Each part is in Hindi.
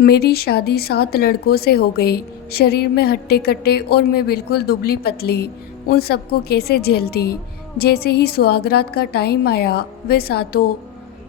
मेरी शादी 7 लड़कों से हो गई। शरीर में हट्टे-कट्टे और मैं बिल्कुल दुबली-पतली। उन सबको कैसे झेलती। जैसे ही सुहागरात का टाइम आया वे सातों,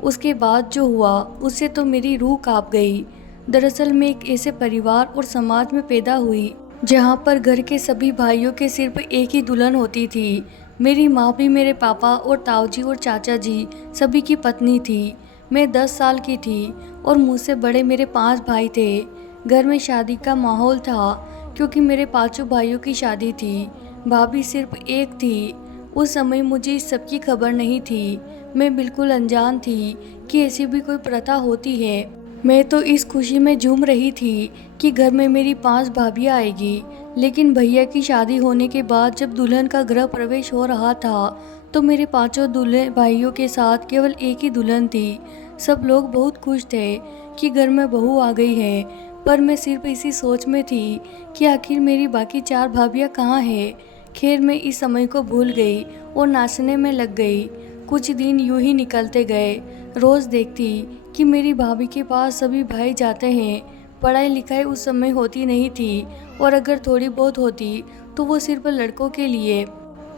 उसके बाद जो हुआ उससे तो मेरी रूह काँप गई। दरअसल मैं एक ऐसे परिवार और समाज में पैदा हुई जहाँ पर घर के सभी भाइयों के सिर पर एक ही दुल्हन होती थी। मेरी माँ भी मेरे पापा और ताऊजी और चाचा जी सभी की पत्नी थी। मैं 10 साल की थी और मुझसे बड़े मेरे 5 भाई थे। घर में शादी का माहौल था क्योंकि मेरे पांचों भाइयों की शादी थी। भाभी सिर्फ एक थी। उस समय मुझे इस सब की खबर नहीं थी। मैं बिल्कुल अनजान थी कि ऐसी भी कोई प्रथा होती है। मैं तो इस खुशी में झूम रही थी कि घर में मेरी 5 भाभियाँ आएगी। लेकिन भैया की शादी होने के बाद जब दुल्हन का गृह प्रवेश हो रहा था तो मेरे पांचों दूल्हे भाइयों के साथ केवल एक ही दुल्हन थी। सब लोग बहुत खुश थे कि घर में बहू आ गई है, पर मैं सिर्फ इसी सोच में थी कि आखिर मेरी बाकी 4 भाभियाँ कहाँ हैं। खैर मैं इस समय को भूल गई और नाचने में लग गई। कुछ दिन यूं ही निकलते गए। रोज़ देखती कि मेरी भाभी के पास सभी भाई जाते हैं। पढ़ाई लिखाई उस समय होती नहीं थी और अगर थोड़ी बहुत होती तो वो सिर्फ लड़कों के लिए।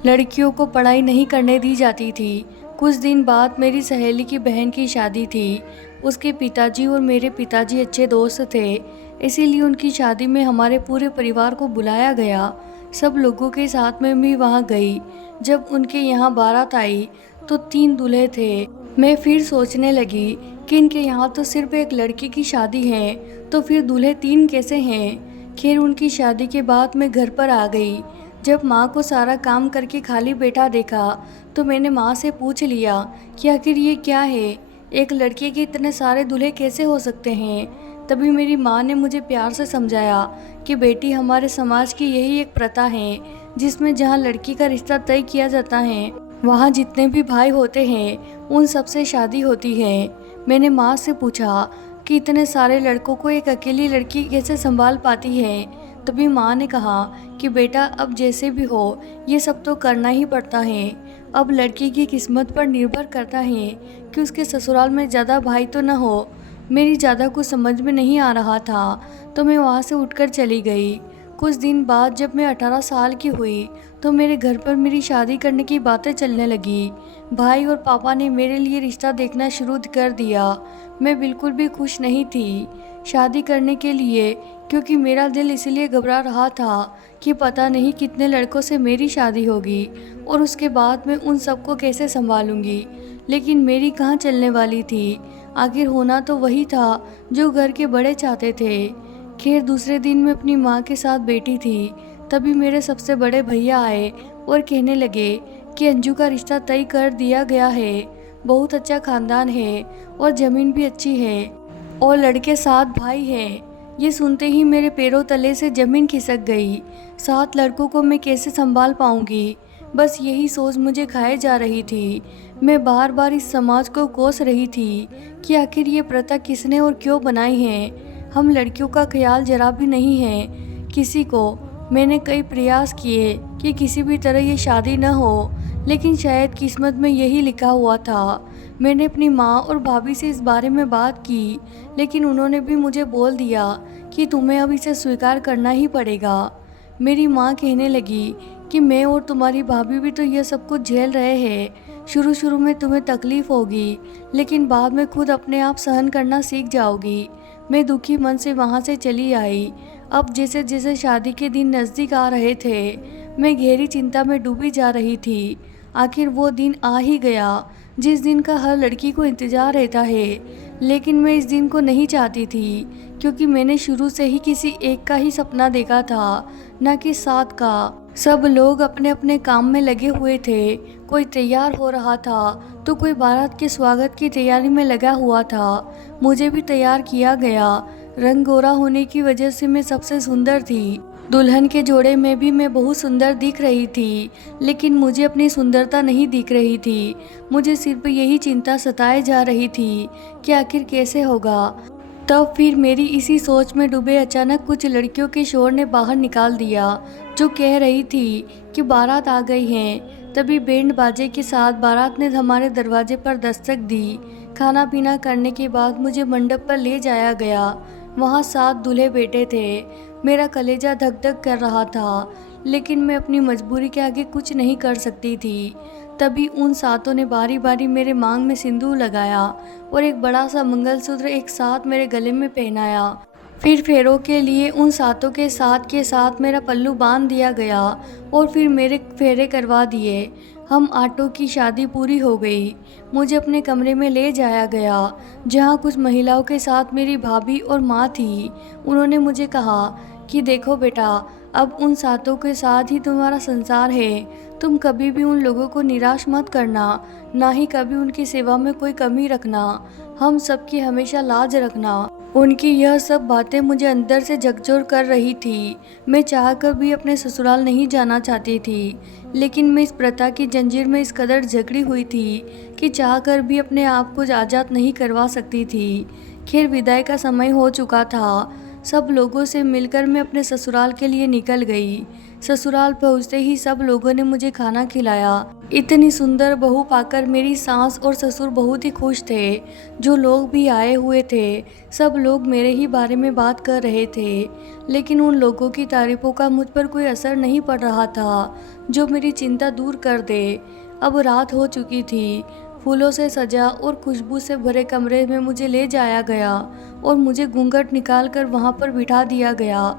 लड़कियों को पढ़ाई नहीं करने दी जाती थी। कुछ दिन बाद मेरी सहेली की बहन की शादी थी। उसके पिताजी और मेरे पिताजी अच्छे दोस्त थे, इसीलिए उनकी शादी में हमारे पूरे परिवार को बुलाया गया। सब लोगों के साथ में भी वहाँ गई। जब उनके यहाँ बारात आई तो 3 दूल्हे थे। मैं फिर सोचने लगी कि इनके यहाँ तो सिर्फ एक लड़की की शादी है, तो फिर दूल्हे 3 कैसे हैं। खैर उनकी शादी के बाद मैं घर पर आ गई। जब माँ को सारा काम करके खाली बैठा देखा तो मैंने माँ से पूछ लिया कि आखिर ये क्या है, एक लड़के के इतने सारे दूल्हे कैसे हो सकते हैं। तभी मेरी माँ ने मुझे प्यार से समझाया कि बेटी, हमारे समाज की यही एक प्रथा है जिसमें जहाँ लड़की का रिश्ता तय किया जाता है वहाँ जितने भी भाई होते हैं उन सबसे शादी होती है। मैंने माँ से पूछा कि इतने सारे लड़कों को एक अकेली लड़की कैसे संभाल पाती है। तभी माँ ने कहा कि बेटा, अब जैसे भी हो ये सब तो करना ही पड़ता है। अब लड़की की किस्मत पर निर्भर करता है कि उसके ससुराल में ज़्यादा भाई तो न हो। मेरी ज़्यादा कुछ समझ में नहीं आ रहा था तो मैं वहाँ से उठकर चली गई। कुछ दिन बाद जब मैं 18 साल की हुई तो मेरे घर पर मेरी शादी करने की बातें चलने लगी। भाई और पापा ने मेरे लिए रिश्ता देखना शुरू कर दिया। मैं बिल्कुल भी खुश नहीं थी शादी करने के लिए, क्योंकि मेरा दिल इसलिए घबरा रहा था कि पता नहीं कितने लड़कों से मेरी शादी होगी और उसके बाद मैं उन सबको कैसे संभालूंगी। लेकिन मेरी कहाँ चलने वाली थी। आखिर होना तो वही था जो घर के बड़े चाहते थे। खैर दूसरे दिन मैं अपनी माँ के साथ बैठी थी, तभी मेरे सबसे बड़े भैया आए और कहने लगे कि अंजू का रिश्ता तय कर दिया गया है। बहुत अच्छा खानदान है और ज़मीन भी अच्छी है और लड़के 7 भाई हैं। ये सुनते ही मेरे पैरों तले से ज़मीन खिसक गई। 7 लड़कों को मैं कैसे संभाल पाऊंगी, बस यही सोच मुझे खाए जा रही थी। मैं बार बार इस समाज को कोस रही थी कि आखिर ये प्रथा किसने और क्यों बनाई है। हम लड़कियों का ख्याल जरा भी नहीं है किसी को। मैंने कई प्रयास किए कि किसी भी तरह ये शादी न हो, लेकिन शायद किस्मत में यही लिखा हुआ था। मैंने अपनी माँ और भाभी से इस बारे में बात की, लेकिन उन्होंने भी मुझे बोल दिया कि तुम्हें अब इसे स्वीकार करना ही पड़ेगा। मेरी माँ कहने लगी कि मैं और तुम्हारी भाभी भी तो यह सब कुछ झेल रहे हैं। शुरू शुरू में तुम्हें तकलीफ होगी, लेकिन बाद में खुद अपने आप सहन करना सीख जाओगी। मैं दुखी मन से वहाँ से चली आई। अब जैसे जैसे शादी के दिन नज़दीक आ रहे थे, मैं गहरी चिंता में डूबी जा रही थी। आखिर वो दिन आ ही गया जिस दिन का हर लड़की को इंतज़ार रहता है, लेकिन मैं इस दिन को नहीं चाहती थी, क्योंकि मैंने शुरू से ही किसी एक का ही सपना देखा था, न कि 7 का। सब लोग अपने अपने काम में लगे हुए थे। कोई तैयार हो रहा था तो कोई बारात के स्वागत की तैयारी में लगा हुआ था। मुझे भी तैयार किया गया। रंग गोरा होने की वजह से मैं सबसे सुंदर थी। दुल्हन के जोड़े में भी मैं बहुत सुंदर दिख रही थी, लेकिन मुझे अपनी सुंदरता नहीं दिख रही थी। मुझे सिर्फ यही चिंता सताए जा रही थी कि आखिर कैसे होगा। तब फिर मेरी इसी सोच में डूबे अचानक कुछ लड़कियों के शोर ने बाहर निकाल दिया, जो कह रही थी कि बारात आ गई है। तभी बैंड बाजे के साथ बारात ने हमारे दरवाजे पर दस्तक दी। खाना पीना करने के बाद मुझे मंडप पर ले जाया गया। वहाँ 7 दूल्हे बेटे थे। मेरा कलेजा धक धक कर रहा था, लेकिन मैं अपनी मजबूरी के आगे कुछ नहीं कर सकती थी। तभी उन 7 ने बारी बारी मेरे मांग में सिंदूर लगाया और एक बड़ा सा मंगलसूत्र एक साथ मेरे गले में पहनाया। फिर फेरों के लिए उन 7 के साथ मेरा पल्लू बांध दिया गया और फिर मेरे फेरे करवा दिए। हम 8 की शादी पूरी हो गई। मुझे अपने कमरे में ले जाया गया, जहाँ कुछ महिलाओं के साथ मेरी भाभी और माँ थी। उन्होंने मुझे कहा कि देखो बेटा, अब उन 7 के साथ ही तुम्हारा संसार है। तुम कभी भी उन लोगों को निराश मत करना, ना ही कभी उनकी सेवा में कोई कमी रखना। हम सबकी हमेशा लाज रखना। उनकी यह सब बातें मुझे अंदर से झकझोर कर रही थी। मैं चाहकर भी अपने ससुराल नहीं जाना चाहती थी, लेकिन मैं इस प्रथा की जंजीर में इस कदर जकड़ी हुई थी कि चाहकर भी अपने आप को आज़ाद नहीं करवा सकती थी। खैर, विदाई का समय हो चुका था। सब लोगों से मिलकर मैं अपने ससुराल के लिए निकल गई। ससुराल पहुंचते ही सब लोगों ने मुझे खाना खिलाया। इतनी सुंदर बहू पाकर मेरी सास और ससुर बहुत ही खुश थे। जो लोग भी आए हुए थे, सब लोग मेरे ही बारे में बात कर रहे थे, लेकिन उन लोगों की तारीफों का मुझ पर कोई असर नहीं पड़ रहा था जो मेरी चिंता दूर कर दे। अब रात हो चुकी थी। फूलों से सजा और खुशबू से भरे कमरे में मुझे ले जाया गया और मुझे घूंघट निकाल कर वहाँ पर बिठा दिया गया।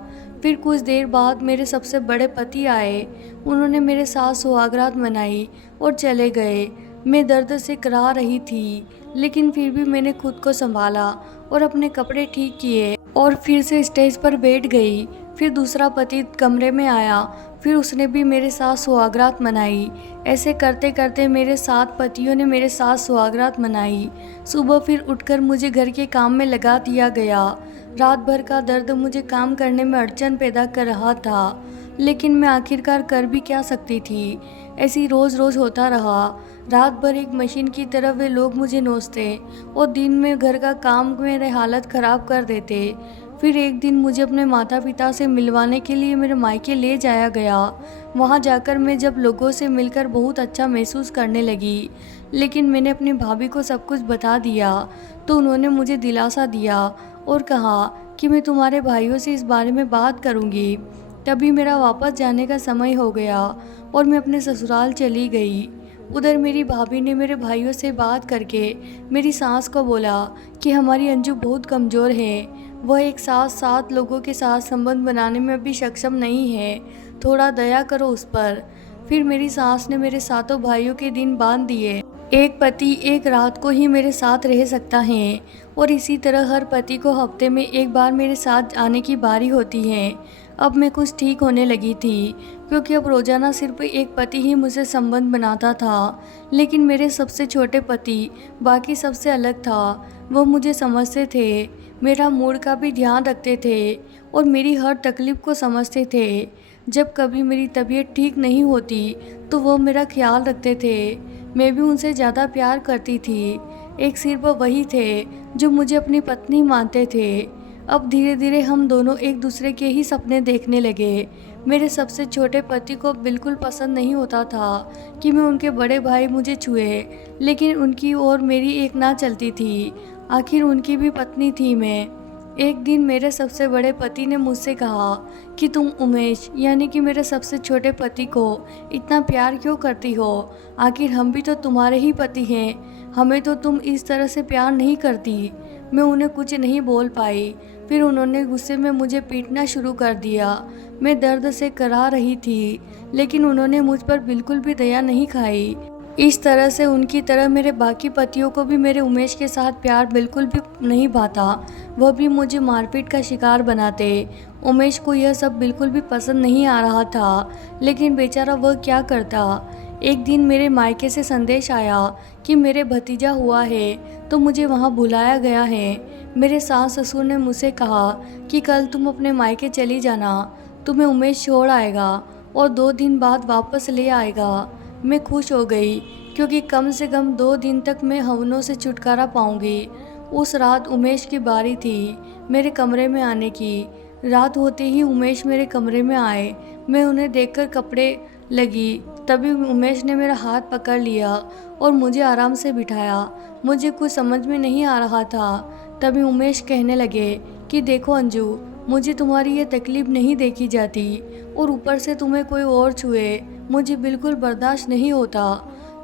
फिर कुछ देर बाद मेरे सबसे बड़े पति आए। उन्होंने मेरे साथ सुहागरात मनाई और चले गए। मैं दर्द से कराह रही थी, लेकिन फिर भी मैंने खुद को संभाला और अपने कपड़े ठीक किए और फिर से स्टेज पर बैठ गई। फिर दूसरा पति कमरे में आया। फिर उसने भी मेरे साथ सुहागरात मनाई। ऐसे करते करते मेरे 7 पतियों ने मेरे साथ सुहागरात मनाई। सुबह फिर उठकर मुझे घर के काम में लगा दिया गया। रात भर का दर्द मुझे काम करने में अड़चन पैदा कर रहा था, लेकिन मैं आखिरकार कर भी क्या सकती थी। ऐसी रोज़ रोज़ होता रहा। रात भर एक मशीन की तरह वे लोग मुझे नोचते और दिन में घर का काम मेरे हालत ख़राब कर देते। फिर एक दिन मुझे अपने माता पिता से मिलवाने के लिए मेरे मायके ले जाया गया। वहाँ जाकर मैं जब लोगों से मिलकर बहुत अच्छा महसूस करने लगी, लेकिन मैंने अपनी भाभी को सब कुछ बता दिया तो उन्होंने मुझे दिलासा दिया और कहा कि मैं तुम्हारे भाइयों से इस बारे में बात करूँगी। तभी मेरा वापस जाने का समय हो गया और मैं अपने ससुराल चली गई। उधर मेरी भाभी ने मेरे भाइयों से बात करके मेरी सास को बोला कि हमारी अंजू बहुत कमज़ोर है, वह एक साथ 7 लोगों के साथ संबंध बनाने में अभी सक्षम नहीं है, थोड़ा दया करो उस पर। फिर मेरी सास ने मेरे 7 भाइयों के दिन बांध दिए। एक पति एक रात को ही मेरे साथ रह सकता है और इसी तरह हर पति को हफ्ते में एक बार मेरे साथ आने की बारी होती है। अब मैं कुछ ठीक होने लगी थी, क्योंकि अब रोज़ाना सिर्फ एक पति ही मुझसे संबंध बनाता था, लेकिन मेरे सबसे छोटे पति बाकी सबसे अलग था। वो मुझे समझते थे, मेरा मूड का भी ध्यान रखते थे और मेरी हर तकलीफ़ को समझते थे। जब कभी मेरी तबीयत ठीक नहीं होती तो वो मेरा ख्याल रखते थे। मैं भी उनसे ज़्यादा प्यार करती थी। एक सिर्फ वही थे जो मुझे अपनी पत्नी मानते थे। अब धीरे धीरे हम दोनों एक दूसरे के ही सपने देखने लगे। मेरे सबसे छोटे पति को बिल्कुल पसंद नहीं होता था कि मैं उनके बड़े भाई मुझे छुए, लेकिन उनकी और मेरी एक ना चलती थी। आखिर उनकी भी पत्नी थी मैं। एक दिन मेरे सबसे बड़े पति ने मुझसे कहा कि तुम उमेश यानी कि मेरे सबसे छोटे पति को इतना प्यार क्यों करती हो? आखिर हम भी तो तुम्हारे ही पति हैं, हमें तो तुम इस तरह से प्यार नहीं करती। मैं उन्हें कुछ नहीं बोल पाई। फिर उन्होंने गुस्से में मुझे पीटना शुरू कर दिया। मैं दर्द से कराह रही थी, लेकिन उन्होंने मुझ पर बिल्कुल भी दया नहीं खाई। इस तरह से उनकी तरह मेरे बाकी पतियों को भी मेरे उमेश के साथ प्यार बिल्कुल भी नहीं भाता। वह भी मुझे मारपीट का शिकार बनाते। उमेश को यह सब बिल्कुल भी पसंद नहीं आ रहा था, लेकिन बेचारा वह क्या करता। एक दिन मेरे मायके से संदेश आया कि मेरे भतीजा हुआ है, तो मुझे वहाँ बुलाया गया है। मेरे सास ससुर ने मुझसे कहा कि कल तुम अपने मायके चली जाना, तुम्हें उमेश छोड़ आएगा और 2 दिन बाद वापस ले आएगा। मैं खुश हो गई, क्योंकि कम से कम 2 दिन तक मैं हवनों से छुटकारा पाऊंगी। उस रात उमेश की बारी थी मेरे कमरे में आने की। रात होते ही उमेश मेरे कमरे में आए। मैं उन्हें देखकर कपड़े लगी, तभी उमेश ने मेरा हाथ पकड़ लिया और मुझे आराम से बिठाया। मुझे कुछ समझ में नहीं आ रहा था। तभी उमेश कहने लगे कि देखो अंजू, मुझे तुम्हारी ये तकलीफ़ नहीं देखी जाती और ऊपर से तुम्हें कोई और छुए मुझे बिल्कुल बर्दाश्त नहीं होता।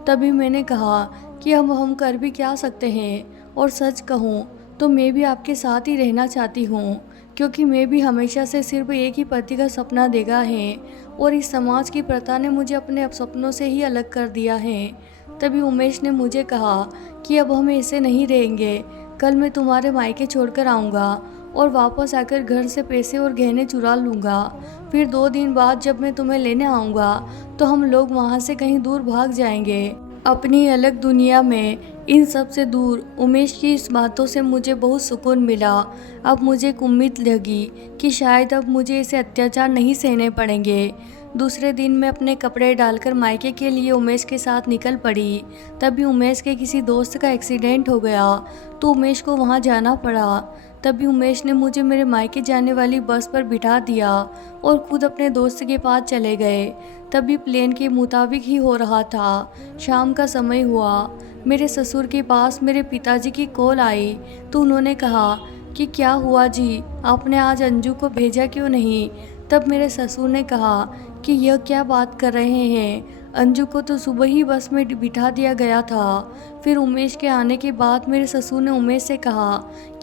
तभी मैंने कहा कि अब हम कर भी क्या सकते हैं, और सच कहूँ तो मैं भी आपके साथ ही रहना चाहती हूँ, क्योंकि मैं भी हमेशा से सिर्फ एक ही पति का सपना देखा है और इस समाज की प्रथा ने मुझे अपने सपनों से ही अलग कर दिया है। तभी उमेश ने मुझे कहा कि अब हम ऐसे नहीं रहेंगे, कल मैं तुम्हारे मायके छोड़कर आऊँगा और वापस आकर घर से पैसे और गहने चुरा लूँगा। फिर 2 दिन बाद जब मैं तुम्हें लेने आऊँगा तो हम लोग वहाँ से कहीं दूर भाग जाएंगे, अपनी अलग दुनिया में। इन सब से दूर उमेश की इस बातों से मुझे बहुत सुकून मिला। अब मुझे एक उम्मीद लगी कि शायद अब मुझे ऐसे अत्याचार नहीं सहने पड़ेंगे। दूसरे दिन मैं अपने कपड़े डालकर मायके के लिए उमेश के साथ निकल पड़ी। तभी उमेश के किसी दोस्त का एक्सीडेंट हो गया तो उमेश को वहाँ जाना पड़ा। तभी उमेश ने मुझे मेरे मायके जाने वाली बस पर बिठा दिया और खुद अपने दोस्त के पास चले गए। तभी प्लान के मुताबिक ही हो रहा था। शाम का समय हुआ। मेरे ससुर के पास मेरे पिताजी की कॉल आई तो उन्होंने कहा कि क्या हुआ जी, आपने आज अंजू को भेजा क्यों नहीं। तब मेरे ससुर ने कहा कि यह क्या बात कर रहे हैं, अंजू को तो सुबह ही बस में बिठा दिया गया था। फिर उमेश के आने के बाद मेरे ससुर ने उमेश से कहा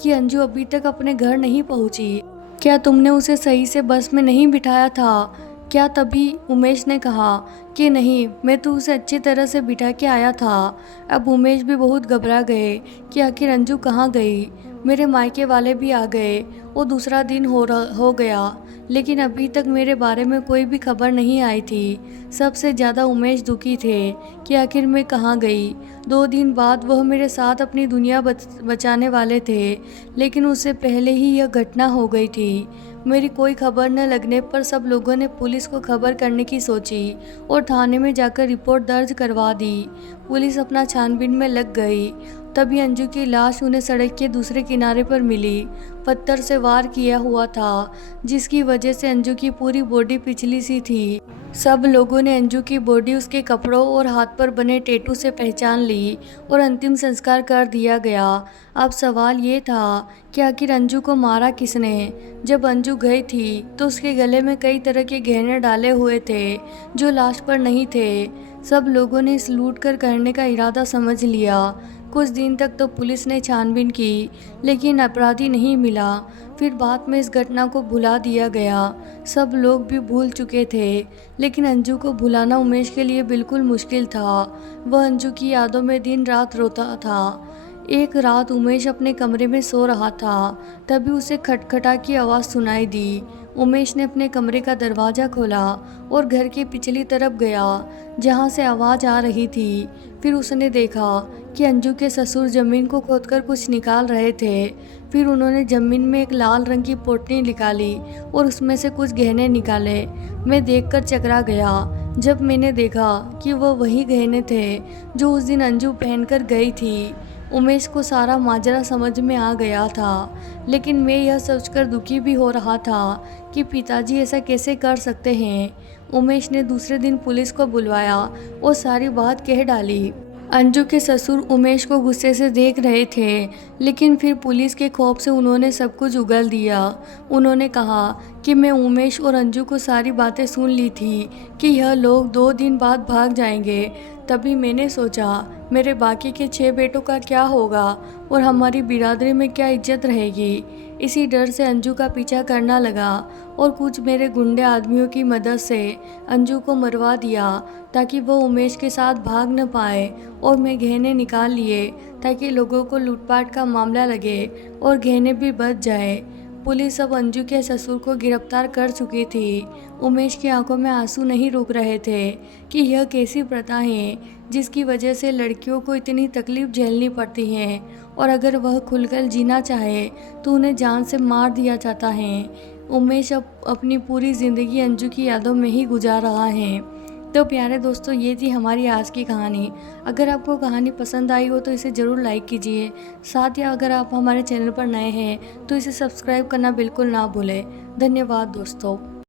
कि अंजू अभी तक अपने घर नहीं पहुंची, क्या तुमने उसे सही से बस में नहीं बिठाया था क्या। तभी उमेश ने कहा कि नहीं, मैं तो उसे अच्छी तरह से बिठा के आया था। अब उमेश भी बहुत घबरा गए कि आखिर अंजू कहाँ गई। मेरे मायके वाले भी आ गए और दूसरा दिन हो गया, लेकिन अभी तक मेरे बारे में कोई भी खबर नहीं आई थी। सबसे ज़्यादा उमेश दुखी थे कि आखिर मैं कहाँ गई। 2 दिन बाद वह मेरे साथ अपनी दुनिया बचाने वाले थे, लेकिन उससे पहले ही यह घटना हो गई थी। मेरी कोई खबर न लगने पर सब लोगों ने पुलिस को खबर करने की सोची और थाने में जाकर रिपोर्ट दर्ज करवा दी। पुलिस अपना छानबीन में लग गई। तभी अंजू की लाश उन्हें सड़क के दूसरे किनारे पर मिली। पत्थर से वार किया हुआ था, जिसकी वजह से अंजू की पूरी बॉडी पिछली सी थी। सब लोगों ने अंजू की बॉडी उसके कपड़ों और हाथ पर बने टैटू से पहचान ली और अंतिम संस्कार कर दिया गया। अब सवाल ये था कि आखिर अंजू को मारा किसने। जब अंजू गई थी तो उसके गले में कई तरह के गहने डाले हुए थे जो लाश पर नहीं थे। सब लोगों ने इस लूट कर करने का इरादा समझ लिया। कुछ दिन तक तो पुलिस ने छानबीन की, लेकिन अपराधी नहीं मिला। फिर बाद में इस घटना को भुला दिया गया। सब लोग भी भूल चुके थे, लेकिन अंजू को भुलाना उमेश के लिए बिल्कुल मुश्किल था। वह अंजू की यादों में दिन रात रोता था। एक रात उमेश अपने कमरे में सो रहा था, तभी उसे खटखटा की आवाज़ सुनाई दी। उमेश ने अपने कमरे का दरवाज़ा खोला और घर के पिछली तरफ गया जहाँ से आवाज़ आ रही थी। फिर उसने देखा कि अंजू के ससुर ज़मीन को खोदकर कुछ निकाल रहे थे। फिर उन्होंने ज़मीन में एक लाल रंग की पोटली निकाली और उसमें से कुछ गहने निकाले। मैं देखकर चकरा गया जब मैंने देखा कि वह वही गहने थे जो उस दिन अंजू पहनकर गई थी। उमेश को सारा माजरा समझ में आ गया था, लेकिन मैं यह सोचकर दुखी भी हो रहा था कि पिताजी ऐसा कैसे कर सकते हैं। उमेश ने दूसरे दिन पुलिस को बुलवाया और सारी बात कह डाली। अंजू के ससुर उमेश को गुस्से से देख रहे थे, लेकिन फिर पुलिस के खौफ से उन्होंने सब कुछ उगल दिया। उन्होंने कहा कि मैं उमेश और अंजू को सारी बातें सुन ली थी कि यह लोग 2 दिन बाद भाग जाएंगे। तभी मैंने सोचा मेरे बाकी के 6 बेटों का क्या होगा और हमारी बिरादरी में क्या इज्जत रहेगी। इसी डर से अंजू का पीछा करना लगा और कुछ मेरे गुंडे आदमियों की मदद से अंजू को मरवा दिया ताकि वो उमेश के साथ भाग न पाए। और मैं गहने निकाल लिए ताकि लोगों को लूटपाट का मामला लगे और गहने भी बच जाए। पुलिस अब अंजू के ससुर को गिरफ्तार कर चुकी थी। उमेश की आंखों में आंसू नहीं रुक रहे थे कि यह कैसी प्रथा है जिसकी वजह से लड़कियों को इतनी तकलीफ झेलनी पड़ती है, और अगर वह खुलकर जीना चाहे तो उन्हें जान से मार दिया जाता है। उमेश अब अपनी पूरी ज़िंदगी अंजू की यादों में ही गुजार रहा है। तो प्यारे दोस्तों, ये थी हमारी आज की कहानी। अगर आपको कहानी पसंद आई हो तो इसे ज़रूर लाइक कीजिए। साथ ही अगर आप हमारे चैनल पर नए हैं तो इसे सब्सक्राइब करना बिल्कुल ना भूलें। धन्यवाद दोस्तों।